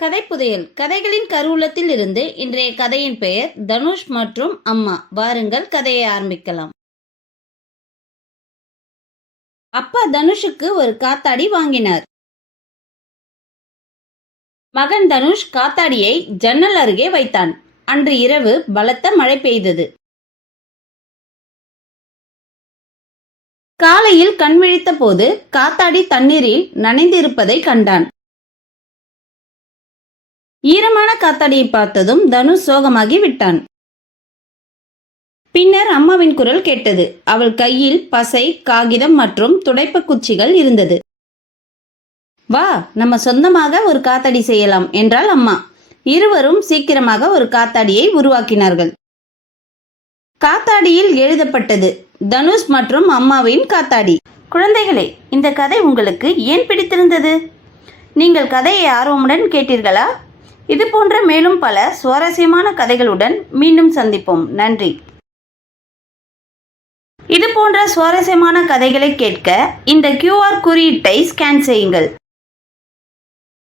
கதை புதையல் கதைகளின் கருவூலத்தில் இருந்து இன்றைய கதையின் பெயர் தனுஷ் மற்றும் அம்மா. வாருங்கள் கதையை ஆரம்பிக்கலாம். அப்பா தனுஷுக்கு ஒரு காத்தாடி வாங்கினார். மகன் தனுஷ் காத்தாடியை ஜன்னல் அருகே வைத்தான். அன்று இரவு பலத்த மழை பெய்தது. காலையில் கண்விழித்த போது காத்தாடி தண்ணீரில் நனைந்திருப்பதை கண்டான். ஈரமான காத்தாடியை பார்த்ததும் தனுஷ் சோகமாகி விட்டான். பின்னர் அம்மாவின் குரல் கேட்டது. அவள் கையில் பசை காகிதம் மற்றும் துடைப்ப குச்சிகள் இருந்தது. வா நம்ம சொந்தமாக ஒரு காத்தாடி செய்யலாம் என்றாள் அம்மா. இருவரும் சீக்கிரமாக ஒரு காத்தாடியை உருவாக்கினார்கள். காத்தாடியில் எழுதப்பட்டது தனுஷ் மற்றும் அம்மாவின் காத்தாடி. குழந்தைகளே இந்த கதை உங்களுக்கு ஏன் பிடித்திருந்தது? நீங்கள் கதையை ஆர்வமுடன் கேட்டீர்களா? இது போன்ற மேலும் பல சுவாரஸ்யமான கதைகளுடன் மீண்டும் சந்திப்போம். நன்றி. இது போன்ற சுவாரஸ்யமான கதைகளை கேட்க இந்த கியூஆர் குறியீட்டை ஸ்கேன் செய்யுங்கள்.